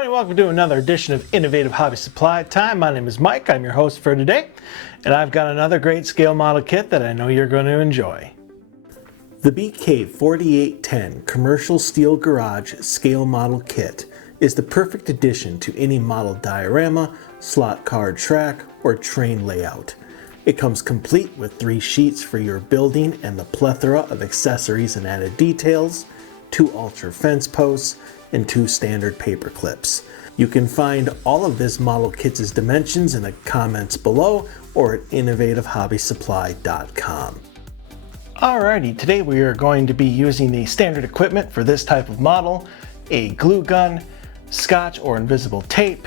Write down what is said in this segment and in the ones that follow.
everybody, welcome to another edition of Innovative Hobby Supply Time. My name is Mike, I'm your host for today, and I've got another great scale model kit that I know you're going to enjoy. The BK4810 Commercial Steel Garage Scale Model Kit is the perfect addition to any model diorama, slot card track, or train layout. It comes complete with 3 sheets for your building and the plethora of accessories and added details, 2 ultra fence posts, and 2 standard paper clips. You can find all of this model kit's dimensions in the comments below or at innovativehobbysupply.com. Alrighty, today we are going to be using the standard equipment for this type of model: a glue gun, scotch or invisible tape,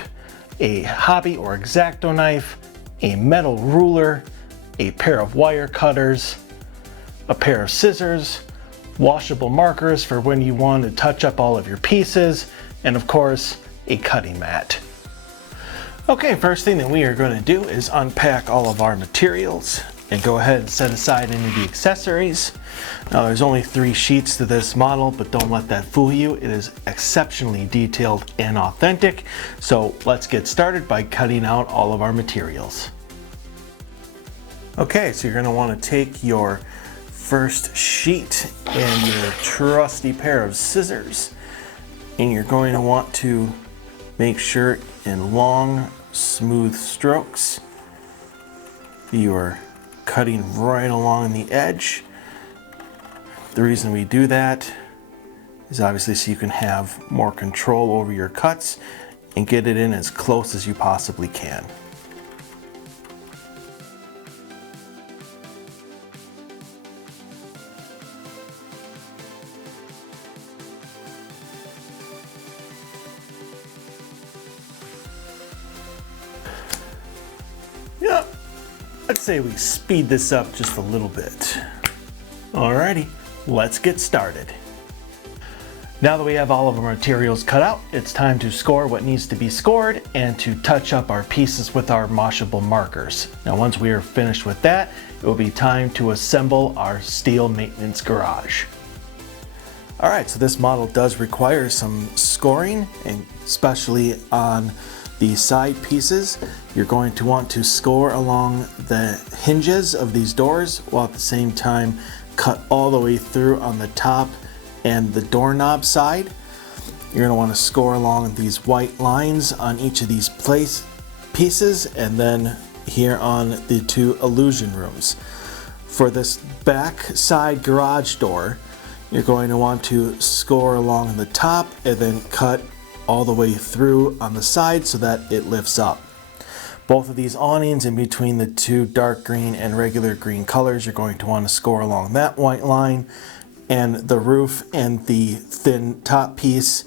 a hobby or X-Acto knife, a metal ruler, a pair of wire cutters, a pair of scissors, washable markers for when you want to touch up all of your pieces, and of course, a cutting mat. Okay, first thing that we are going to do is unpack all of our materials and go ahead and set aside any of the accessories. Now there's only 3 sheets to this model, but don't let that fool you. It is exceptionally detailed and authentic. So let's get started by cutting out all of our materials. Okay, so you're going to want to take your first sheet and your trusty pair of scissors, and you're going to want to make sure in long, smooth strokes you are cutting right along the edge. The reason we do that is obviously so you can have more control over your cuts and get it in as close as you possibly can. Yeah, I'd say we speed this up just a little bit. Alrighty, let's get started. Now that we have all of our materials cut out, it's time to score what needs to be scored and to touch up our pieces with our washable markers. Now once we are finished with that, it will be time to assemble our steel maintenance garage. Alright, so this model does require some scoring, and especially on the side pieces. You're going to want to score along the hinges of these doors while at the same time cut all the way through on the top and the doorknob side. You're going to want to score along these white lines on each of these pieces, and then here on the 2 illusion rooms. For this back side garage door, you're going to want to score along the top and then cut all the way through on the side so that it lifts up. Both of these awnings in between the 2 dark green and regular green colors, you're going to want to score along that white line, and the roof and the thin top piece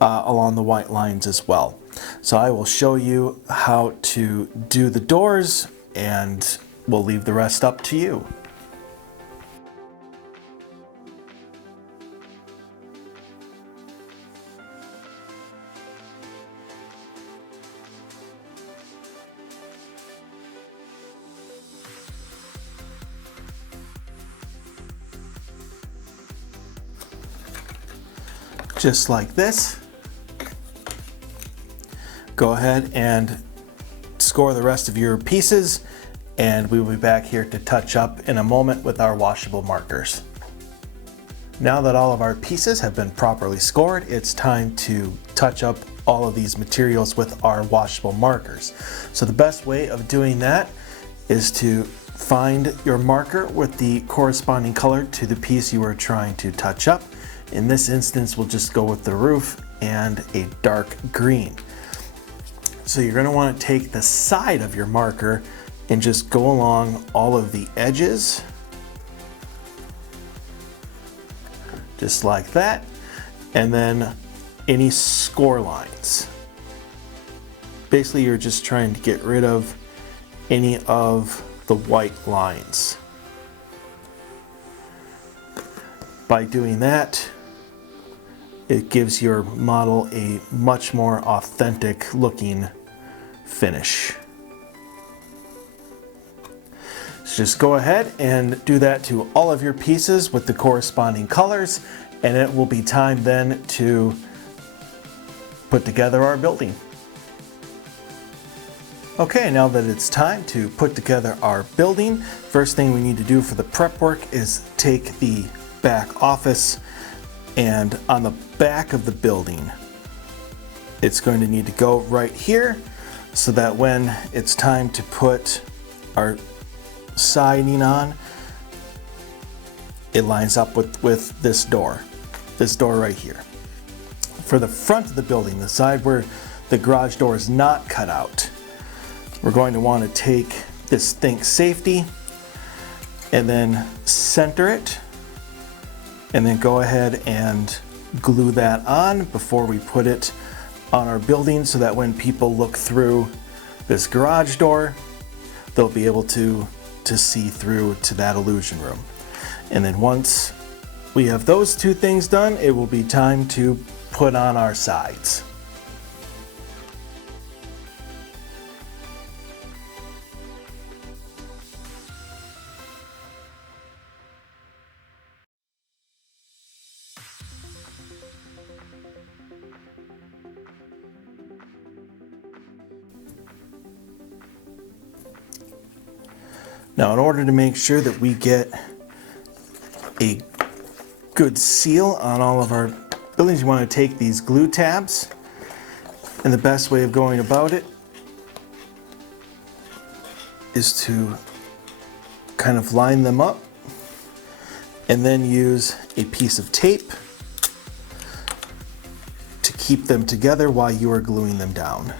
along the white lines as well. So I will show you how to do the doors, and we'll leave the rest up to you. Just like this. Go ahead and score the rest of your pieces, and we will be back here to touch up in a moment with our washable markers. Now that all of our pieces have been properly scored, it's time to touch up all of these materials with our washable markers. So the best way of doing that is to find your marker with the corresponding color to the piece you are trying to touch up. In this instance, we'll just go with the roof and a dark green. So you're going to want to take the side of your marker and just go along all of the edges, just like that, and then any score lines. Basically, you're just trying to get rid of any of the white lines. By doing that, it gives your model a much more authentic looking finish. So just go ahead and do that to all of your pieces with the corresponding colors, and it will be time then to put together our building. Okay, now that it's time to put together our building, first thing we need to do for the prep work is take the back office, and on the back of the building, it's going to need to go right here so that when it's time to put our siding on, it lines up with this door right here. For the front of the building, the side where the garage door is not cut out, we're going to want to take this Think Safety and then center it, and then go ahead and glue that on before we put it on our building, so that when people look through this garage door, they'll be able to see through to that illusion room. And then once we have those two things done, it will be time to put on our sides. Now, in order to make sure that we get a good seal on all of our buildings, you want to take these glue tabs, and the best way of going about it is to kind of line them up and then use a piece of tape to keep them together while you are gluing them down.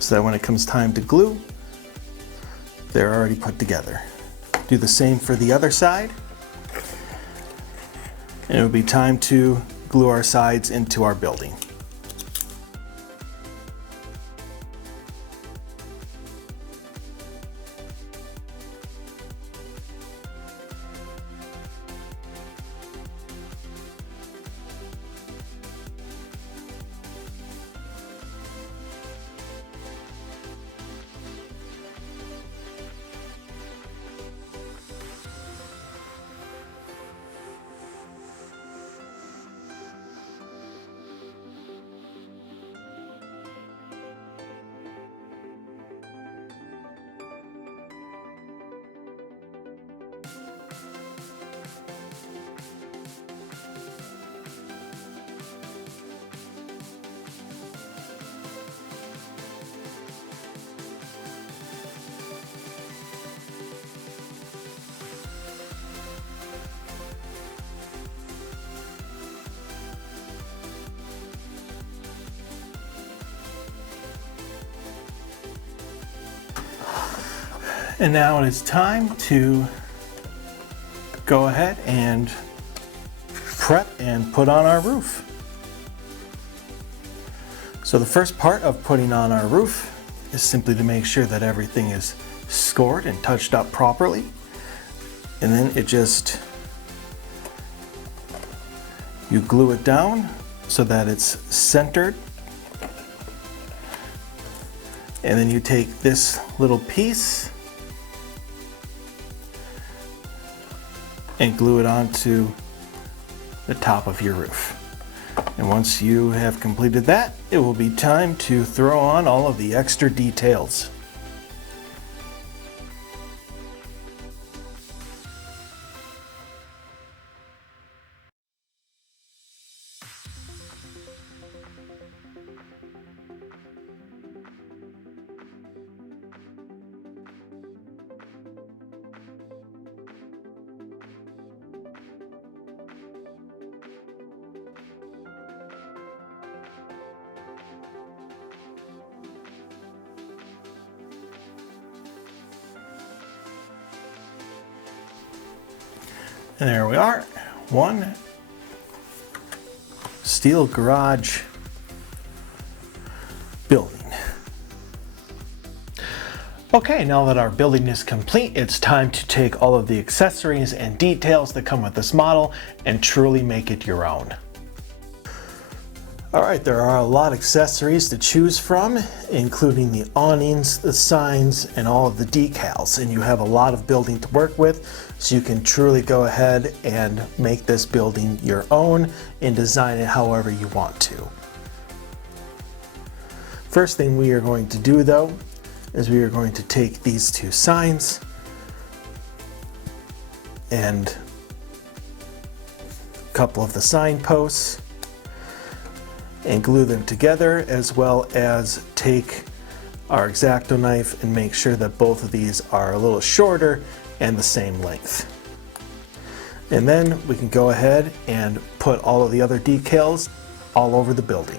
So that when it comes time to glue, they're already put together. Do the same for the other side, and it will be time to glue our sides into our building. And now it is time to go ahead and prep and put on our roof. So the first part of putting on our roof is simply to make sure that everything is scored and touched up properly. And then you glue it down so that it's centered. And then you take this little piece and glue it onto the top of your roof. And once you have completed that, it will be time to throw on all of the extra details. And there we are, one steel garage building. Okay, now that our building is complete, it's time to take all of the accessories and details that come with this model and truly make it your own. Alright, there are a lot of accessories to choose from, including the awnings, the signs, and all of the decals. And you have a lot of building to work with, so you can truly go ahead and make this building your own and design it however you want to. First thing we are going to do though, is we are going to take these two signs and a couple of the signposts and glue them together, as well as take our X-Acto knife and make sure that both of these are a little shorter and the same length. And then we can go ahead and put all of the other decals all over the building.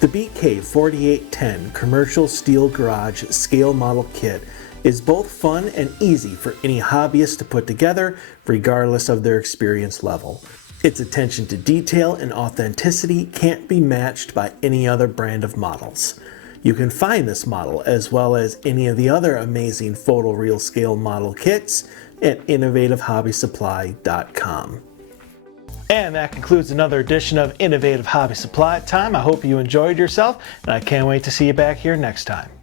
The BK4810 Commercial Steel Garage Scale Model Kit is both fun and easy for any hobbyist to put together, regardless of their experience level. Its attention to detail and authenticity can't be matched by any other brand of models. You can find this model, as well as any of the other amazing photoreal scale model kits, at innovativehobbysupply.com. And that concludes another edition of Innovative Hobby Supply Time. I hope you enjoyed yourself, and I can't wait to see you back here next time.